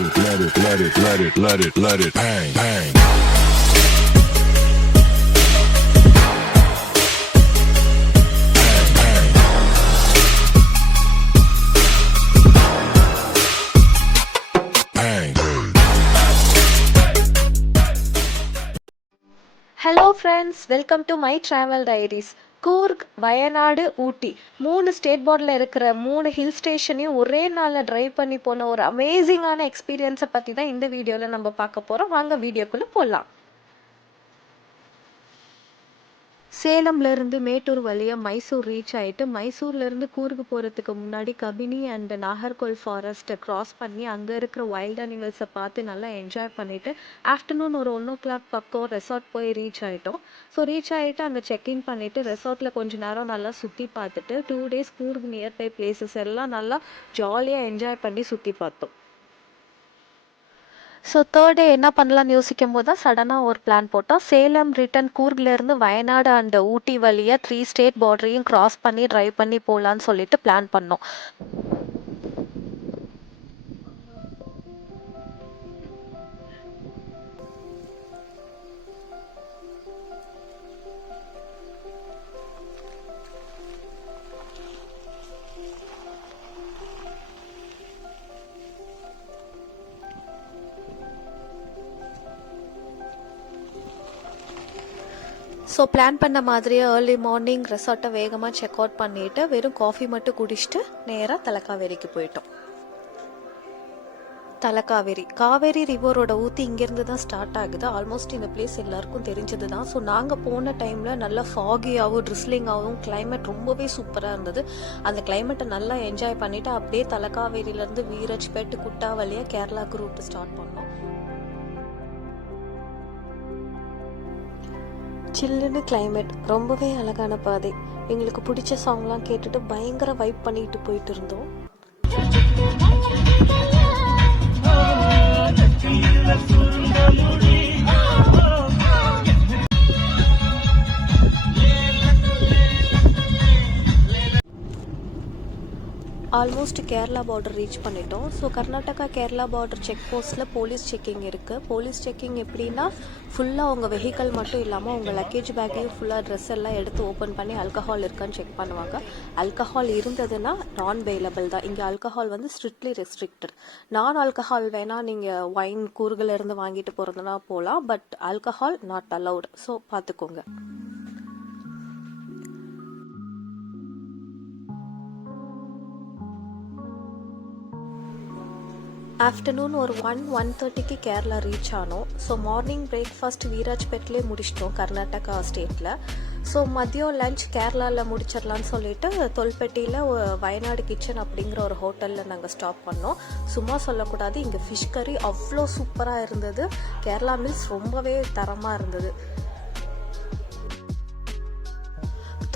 let it bang, bang. Hello friends, welcome to my travel diaries. Coorg, Wayanad, Ooty 3 state பார்டரில் இருக்கிற 3 hill ஸ்டேஷனையும் ஒரே நாளில் drive பண்ணி போன ஒரு அமேசிங்கான எக்ஸ்பீரியன்ஸை பற்றி தான் இந்த வீடியோவில் நம்ம பார்க்க போகிறோம். வாங்க வீடியோக்குள்ளே போகலாம். சேலம்லேருந்து மேட்டூர் வழியாக மைசூர் ரீச் ஆகிட்டு மைசூர்லேருந்து கூர்க்கு போகிறதுக்கு முன்னாடி கபினி அண்ட் நாகர்கோல் ஃபாரஸ்ட்டை க்ராஸ் பண்ணி அங்கே இருக்கிற வைல்ட் அனிமல்ஸை பார்த்து நல்லா என்ஜாய் பண்ணிவிட்டு ஆஃப்டர்நூன் ஒரு 1 o'clock பக்கம் ரெசார்ட் போய் ரீச் ஆகிட்டோம். ஸோ ரீச் ஆகிட்டு அங்கே செக்இன் பண்ணிவிட்டு ரெசார்ட்டில் கொஞ்சம் நேரம் நல்லா சுற்றி பார்த்துட்டு 2 days கூர்க் நியர்பை பிளேசஸ் எல்லாம் நல்லா ஜாலியாக என்ஜாய் பண்ணி சுற்றி பார்த்தோம். ஸோ தேர்ட் டே என்ன பண்ணலான்னு யோசிக்கும் போது தான் சடனாக ஒரு பிளான் போட்டோம். சேலம் ரிட்டன் கூர்க்லேருந்து வயநாடு அண்ட் ஊட்டி வழியாக 3 ஸ்டேட் பார்டரையும் கிராஸ் பண்ணி ட்ரைவ் பண்ணி போகலான்னு சொல்லிட்டு பிளான் பண்ணோம். ஸோ பிளான் பண்ண மாதிரியே ஏர்லி மார்னிங் ரெசார்ட்டை வேகமாக செக் அவுட் பண்ணிவிட்டு வெறும் காஃபி மட்டும் குடிச்சிட்டு நேராக தலக்காவேரிக்கு போயிட்டோம். காவேரி ரிவரோட ஊற்றி இங்கேருந்து தான் ஸ்டார்ட் ஆகுது. ஆல்மோஸ்ட் இந்த பிளேஸ் எல்லாருக்கும் தெரிஞ்சது தான். ஸோ நாங்கள் போன டைமில் நல்லா ஃபாகியாகவும் ட்ரிஸ்லிங்காகவும் கிளைமேட் ரொம்பவே சூப்பராக இருந்தது. அந்த கிளைமேட்டை நல்லா என்ஜாய் பண்ணிவிட்டு அப்படியே தலக்காவேரியிலேருந்து வீரஜ்பேட் குட்டா வழியாக கேரளாவுக்கு ரூட்டு ஸ்டார்ட் பண்ணோம். சில்லுன்னு கிளைமேட், ரொம்பவே அழகான பாதை. எங்களுக்கு பிடிச்ச சாங்லாம் கேட்டுட்டு பயங்கர வைப் பண்ணிட்டு போயிட்டு இருந்தோம். ஆல்மோஸ்ட் கேரளா பார்டர் ரீச் பண்ணிட்டோம். So Karnataka Kerala border check போஸ்ட்டில் போலீஸ் செக்கிங் இருக்குது. போலீஸ் செக்கிங் எப்படின்னா ஃபுல்லாக உங்கள் வெஹிக்கல் மட்டும் இல்லாமல் உங்கள் லக்கேஜ் பேக்கையும் ஃபுல்லாக ட்ரெஸ் எல்லாம் எடுத்து ஓப்பன் பண்ணி ஆல்கஹால் இருக்கான்னு செக் பண்ணுவாங்க. ஆல்கஹால் இருந்ததுன்னா நான் வெயிலபிள் தான். இங்கே ஆல்கஹால் வந்து ஸ்ட்ரிக்ட்லி ரெஸ்ட்ரிக்டட். நான் ஆல்கஹால் வேணால் நீங்கள் வைன் கூறுகளிலிருந்து வாங்கிட்டு போகிறதுனா போகலாம், but alcohol not allowed. So பார்த்துக்கோங்க. ஆஃப்டர்நூன் ஒரு 1:30க்கு கேரளா ரீச் ஆனோம். ஸோ மார்னிங் பிரேக்ஃபாஸ்ட் வீராஜ்பேட்லேயே முடிச்சிட்டோம் கர்நாடகா ஸ்டேட்டில். ஸோ மதியம் லஞ்ச் கேரளாவில் முடிச்சிடலான்னு சொல்லிட்டு தொல்பெட்டியில் வயநாடு கிச்சன் அப்படிங்கிற ஒரு ஹோட்டலில் நாங்கள் ஸ்டாப் பண்ணோம். சும்மா சொல்லக்கூடாது, இங்கே ஃபிஷ் கறி அவ்வளோ சூப்பராக இருந்தது. கேரளா மீல்ஸ் ரொம்பவே தரமாக இருந்தது.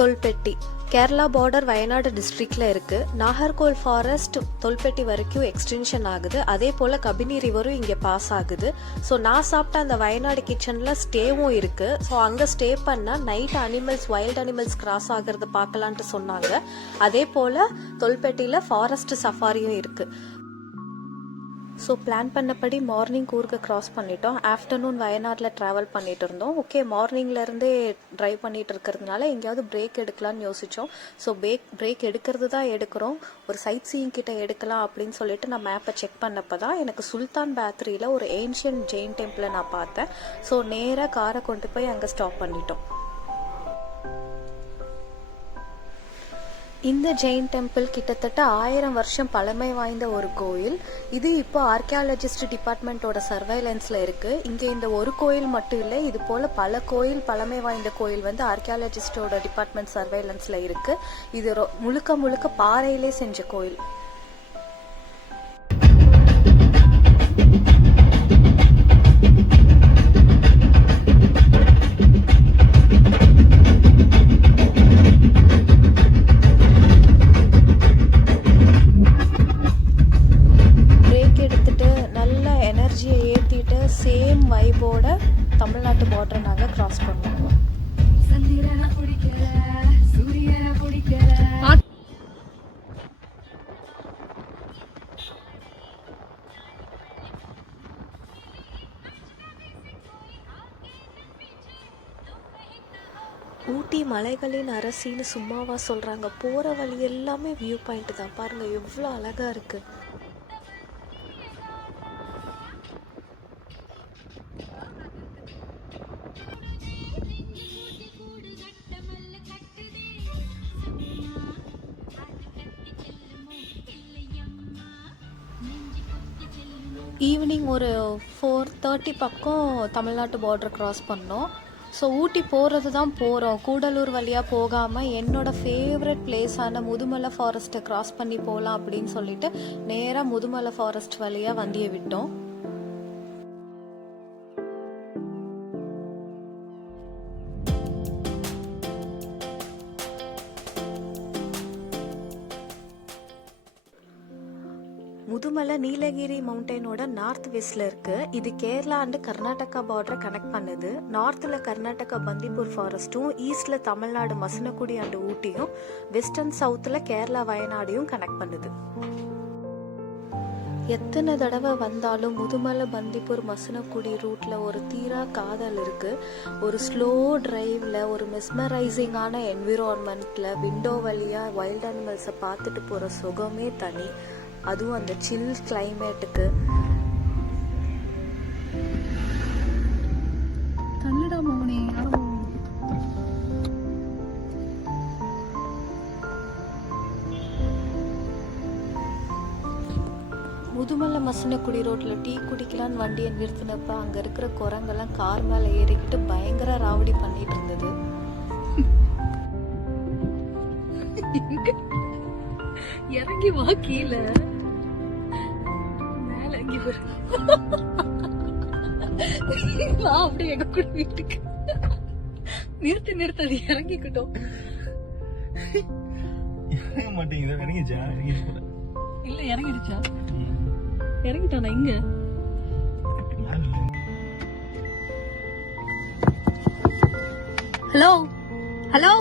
தொல்பெட்டி கேரளா பார்டர் வயநாடு டிஸ்ட்ரிக்ட்ல இருக்கு. நாகர்கோல் ஃபாரஸ்ட் தொல்பெட்டி வரைக்கும் எக்ஸ்டென்ஷன் ஆகுது. அதே போல கபினி ரிவரும் இங்க பாஸ் ஆகுது. ஸோ நான் சாப்பிட்ட அந்த வயநாடு கிச்சன்ல ஸ்டேவும் இருக்கு. ஸோ அங்க ஸ்டே பண்ணா night animals wild animals cross ஆகுறது பார்க்கலான்ட்டு சொன்னாங்க. அதே போல தொல்பெட்டியில ஃபாரஸ்ட் சஃபாரியும் இருக்கு. ஸோ பிளான் பண்ணபடி மார்னிங் கூர்க்க கிராஸ் பண்ணிட்டோம். ஆஃப்டர்நூன் வயநாட்டில் ட்ராவல் பண்ணிட்டு இருந்தோம். ஓகே, மார்னிங்லேருந்தே ட்ரைவ் பண்ணிட்டு இருக்கிறதுனால எங்கேயாவது பிரேக் எடுக்கலான்னு யோசித்தோம். ஸோ பிரேக் எடுக்கிறது தான் எடுக்கிறோம். ஒரு சைட் சீயிங் கிட்ட எடுக்கலாம் அப்படின்னு சொல்லிட்டு நான் மேப்பை செக் பண்ணப்போ தான் எனக்கு சுல்தான் பேத்ரியில் ஒரு ஏன்ஷியன் ஜெயின் டெம்பிளை நான் பார்த்தேன். ஸோ நேராக காரை கொண்டு போய் அங்கே ஸ்டாப் பண்ணிட்டோம். இந்த ஜெயின் டெம்பிள் கிட்டத்தட்ட 1000 வருஷம் பழமை வாய்ந்த ஒரு கோயில். இது இப்போ ஆர்கியாலஜிஸ்ட் டிபார்ட்மெண்ட்டோட சர்வைலன்ஸ்ல இருக்கு. இங்க இந்த ஒரு கோயில் மட்டும் இல்லை, இது போல பல கோயில் பழமை வாய்ந்த கோயில் வந்து ஆர்கியாலஜிஸ்டோட டிபார்ட்மெண்ட் சர்வைலன்ஸ்ல இருக்கு. இது முழுக்க முழுக்க பாறையிலே செஞ்ச கோயில். சேம் வைபோட தமிழ்நாட்டு பார்டரை நாங்கள் கிராஸ் பண்ணுவோம். ஊட்டி மலைகளின் அரசின்னு சும்மாவா சொல்றாங்க? போற வழி எல்லாமே வியூ பாயிண்ட் தான். பாருங்க எவ்வளோ அழகா இருக்கு. ஈவினிங் ஒரு 4:30 பக்கம் தமிழ்நாட்டு பார்டர் கிராஸ் பண்ணோம். ஸோ ஊட்டி போகிறது தான் போகிறோம், கூடலூர் வழியாக போகாமல் என்னோட ஃபேவரட் பிளேஸான முதுமலை ஃபாரஸ்ட்டை கிராஸ் பண்ணி போகலாம் அப்படின்னு சொல்லிட்டு நேராக முதுமலை ஃபாரஸ்ட் வழியாக வண்டியை விட்டோம். முதுமலை நீலகிரி மவுண்டனோட நார்த் வெஸ்ட்ல இருக்கு. இது கேரளா அண்ட் கர்நாடகா பார்டரை கனெக்ட் பண்ணுது. நார்த்ல கர்நாடகா பந்திப்பூர் ஃபாரஸ்ட்டும், ஈஸ்ட்ல தமிழ்நாடு மசனக்குடி அண்ட் ஊட்டியும், வெஸ்ட் அண்ட் சவுத்ல கேரளா வயநாடையும் கனெக்ட் பண்ணுது. எத்தனை தடவை வந்தாலும் முதுமலை பந்திப்பூர் மசனக்குடி ரூட்ல ஒரு தீரா காதல் இருக்கு. ஒரு ஸ்லோ டிரைவ்ல, ஒரு மெஸ்மரைசிங்கான என்விரான்மெண்ட்ல விண்டோ வழியா வைல்ட் அனிமல்ஸை பார்த்துட்டு போற சுகமே தனி. அதுவும் அந்த சில் கிளைமேட்டுக்கு. முதுமலை மசனக்குடி ரோட்ல டீ குடிக்கலான்னு வண்டியை நிறுத்தினப்ப அங்க இருக்கிற குரங்கெல்லாம் கார் மேல ஏறிக்கிட்டு பயங்கர ராவடி பண்ணிட்டு இருந்தது. இறங்கி வா கீழே, மேல இறங்கி வா, அப்படியே எங்க கூட வீட்டுக்கு நிறுத்தது இறங்கிக்கிட்டோம். இறங்க மாட்டேங்குது. இறங்கிச்சா? இல்ல இறங்கிடுச்சா? இறங்கிட்டானா? இங்க ஹலோ ஹலோ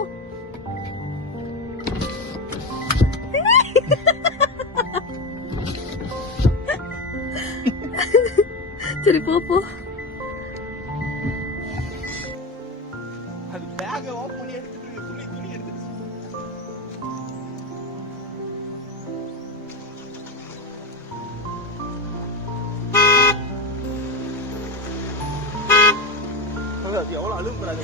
சரி போ போ. அது பேக் ஆஃப் பண்ணி எடுத்துட்டு துணி எடுத்துட்டு அது எவ்வளவு அழுகுறாங்க.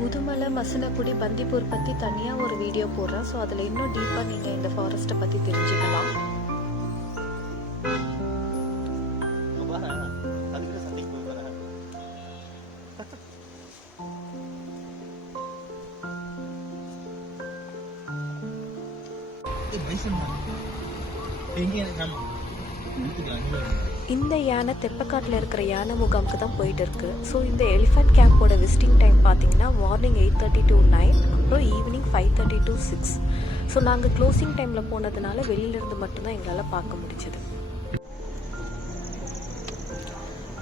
முதுமலை மசனக்குடி பந்திப்பூர் பத்தி தனியா ஒரு வீடியோ போடுறேன். ஸோ அதுல இன்னும் டீப்பா நீங்க இந்த ஃபாரஸ்ட்டை பத்தி தெரிஞ்சுக்கலாம். இந்த யானை தெப்பக்காட்டில் இருக்கிற யானை முகாமுக்கு தான் போயிட்டு இருக்கு. ஸோ இந்த எலிஃபண்ட் கேம்போட விசிட்டிங் டைம் பார்த்தீங்கன்னா மார்னிங் 8:30 to 9, அப்புறம் ஈவினிங் 5:30 to 6. ஸோ நாங்கள் க்ளோசிங் டைமில் போனதுனால வெளியிலேருந்து மட்டும்தான் எங்களால் பார்க்க முடிச்சது.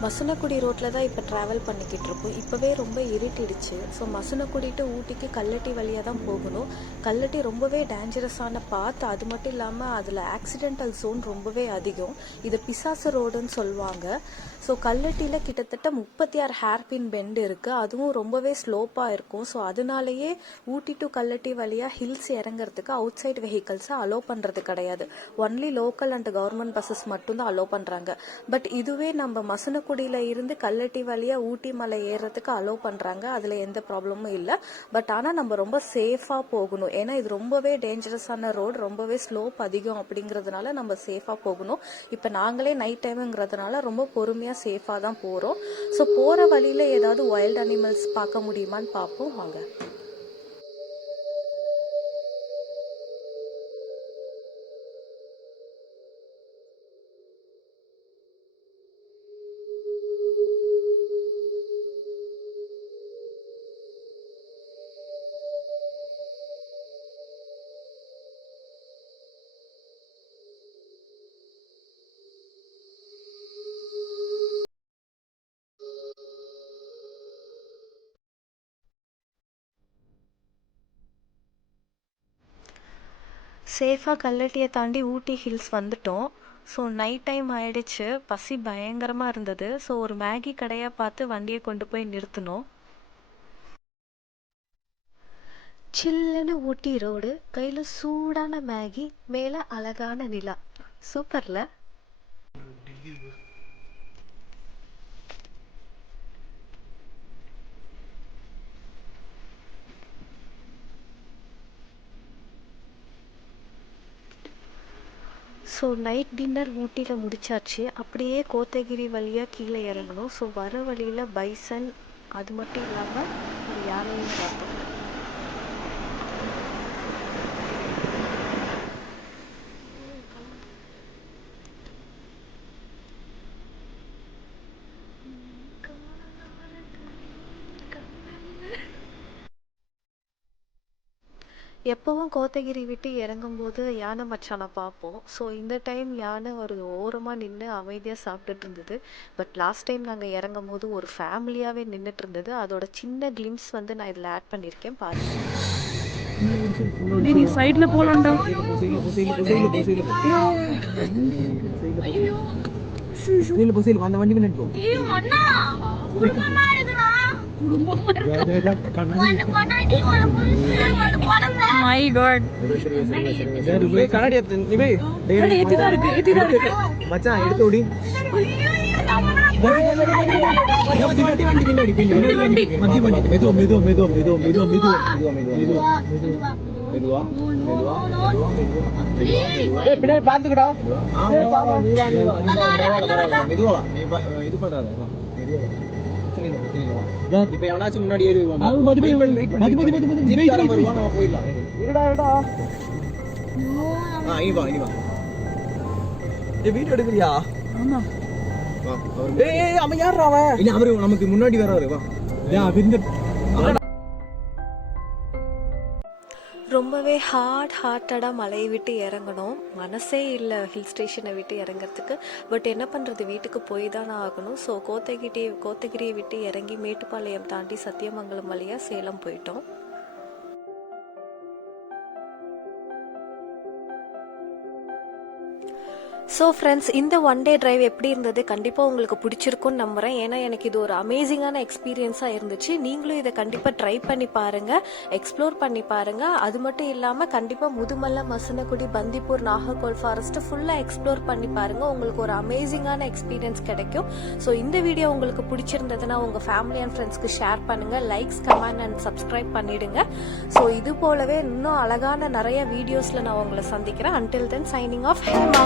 மசனக்குடி ரோட்டில் தான் இப்போ ட்ராவல் பண்ணிக்கிட்டு இருக்கோம். இப்போவே ரொம்ப இருட்டிடுச்சு. ஸோ மசனக்குடி டு ஊட்டிக்கு கல்லட்டி வழியாக தான் போகணும். கல்லட்டி ரொம்பவே டேஞ்சரஸான பாத். அது மட்டும் இல்லாமல் அதில் ஆக்சிடென்டல் ஜோன் ரொம்பவே அதிகம். இது பிசாசு ரோடுன்னு சொல்லுவாங்க. ஸோ கல்லட்டியில் கிட்டத்தட்ட 36 ஹேர்பின் பெண்டு இருக்குது. அதுவும் ரொம்பவே ஸ்லோப்பாக இருக்கும். ஸோ அதனாலேயே ஊட்டி டு கல்லட்டி வழியாக ஹில்ஸ் இறங்குறதுக்கு அவுட் சைட் வெஹிக்கல்ஸை அலோவ் பண்ணுறது கிடையாது. Only local and government buses மட்டும்தான் அலோவ் பண்ணுறாங்க. பட் இதுவே நம்ம மசனக்குடியில் இருந்து கல்லட்டி வழியாக ஊட்டி மலை ஏறுறதுக்கு அலோவ் பண்ணுறாங்க. அதில் எந்த ப்ராப்ளமும் இல்லை. பட் ஆனால் நம்ம ரொம்ப சேஃபாக போகணும். ஏன்னா இது ரொம்பவே டேஞ்சரஸான ரோடு, ரொம்பவே ஸ்லோப் அதிகம். அப்படிங்கிறதுனால நம்ம சேஃபாக போகணும். இப்போ நாங்களே நைட் டைமுங்கிறதுனால ரொம்ப பொறுமையாக சேஃபாக தான் போகிறோம். ஸோ போகிற வழியில் ஏதாவது வைல்ட் அனிமல்ஸ் பார்க்க முடியுமான்னு பார்ப்போம் வாங்க. சேஃபாக கல்லட்டியை தாண்டி ஊட்டி ஹில்ஸ் வந்துட்டோம். ஸோ நைட் டைம் ஆயிடுச்சு, பசி பயங்கரமாக இருந்தது. ஸோ ஒரு மேகி கடையாக பார்த்து வண்டியை கொண்டு போய் நிறுத்தினோம். சில்லுன்னு ஊட்டி ரோடு, கையில் சூடான மேகி, மேலே அழகான நிலா. சூப்பர்ல. ஸோ நைட் டின்னர் ஊட்டியில் முடிச்சாச்சு. அப்படியே கோத்தகிரி வழியாக கீழே இறங்கணும். ஸோ வர வழியில் பைசன், அது மட்டும் இல்லாமல் ஒரு யானையும் பார்த்தோம். எப்போவும் கோத்தகிரி விட்டு இறங்கும்போது யானை மச்சானை பார்ப்போம். ஸோ இந்த டைம் யானை ஒரு ஓரமாக நின்று அமைதியாக சாப்பிட்டுட்டு இருந்தது. பட் லாஸ்ட் டைம் நாங்கள் இறங்கும் போது ஒரு ஃபேமிலியாகவே நின்றுட்டு இருந்தது. அதோட சின்ன கிளிம்ஸ் வந்து நான் இதில் ஆட் பண்ணியிருக்கேன், பாருங்க. நீ சைடுல போலாம்டா. அந்த வண்டி பண்ணிட்டு மை காட், கண்ணாடி ஏத்திதான் இருக்கு. மச்சான் எடுத்து ஓடி. பின்னாடி பாத்துக்கடா. இது பண்றாரு. இப்ப எவனாச்சும் முன்னாடி ஏறுவான். போயிடலாம். வீடியோ எடுக்கறியா? ஆமா. அவன் யார் அவன்? இல்ல அவரு நமக்கு முன்னாடி வர்றாரு. வா. ரொம்பவே ஹார்ட்டடாக மலையை விட்டு இறங்கணும். மனசே இல்லை ஹில் ஸ்டேஷனை விட்டு இறங்கிறதுக்கு. பட் என்ன பண்ணுறது, வீட்டுக்கு போய் தானே ஆகணும். ஸோ கோத்தகிரியை விட்டு இறங்கி மேட்டுப்பாளையம் தாண்டி சத்தியமங்கலம் வழியாக சேலம் போயிட்டோம். ஸோ ஃப்ரெண்ட்ஸ், இந்த ஒன் டே டிரைவ் எப்படி இருந்தது? கண்டிப்பாக உங்களுக்கு பிடிச்சிருக்குன்னு நம்புகிறேன். ஏன்னா எனக்கு இது ஒரு அமேசிங்கான எக்ஸ்பீரியன்ஸாக இருந்துச்சு. நீங்களும் இதை கண்டிப்பாக ட்ரை பண்ணி பாருங்கள், எக்ஸ்ப்ளோர் பண்ணி பாருங்கள். அது மட்டும் இல்லாமல் கண்டிப்பாக முதுமலை, மசனகுடி, பந்திப்பூர், நாகர்கோல் ஃபாரஸ்ட்டு ஃபுல்லாக எக்ஸ்ப்ளோர் பண்ணி பாருங்கள். உங்களுக்கு ஒரு அமேசிங்கான எக்ஸ்பீரியன்ஸ் கிடைக்கும். ஸோ இந்த வீடியோ உங்களுக்கு பிடிச்சிருந்ததுன்னா உங்கள் ஃபேமிலி அண்ட் ஃப்ரெண்ட்ஸ்க்கு ஷேர் பண்ணுங்கள். லைக்ஸ், கமெண்ட் அண்ட் சப்ஸ்கிரைப் பண்ணிவிடுங்க. ஸோ இது போலவே இன்னும் அழகான நிறைய வீடியோஸில் நான் உங்களை சந்திக்கிறேன். Until then, signing off, Hema.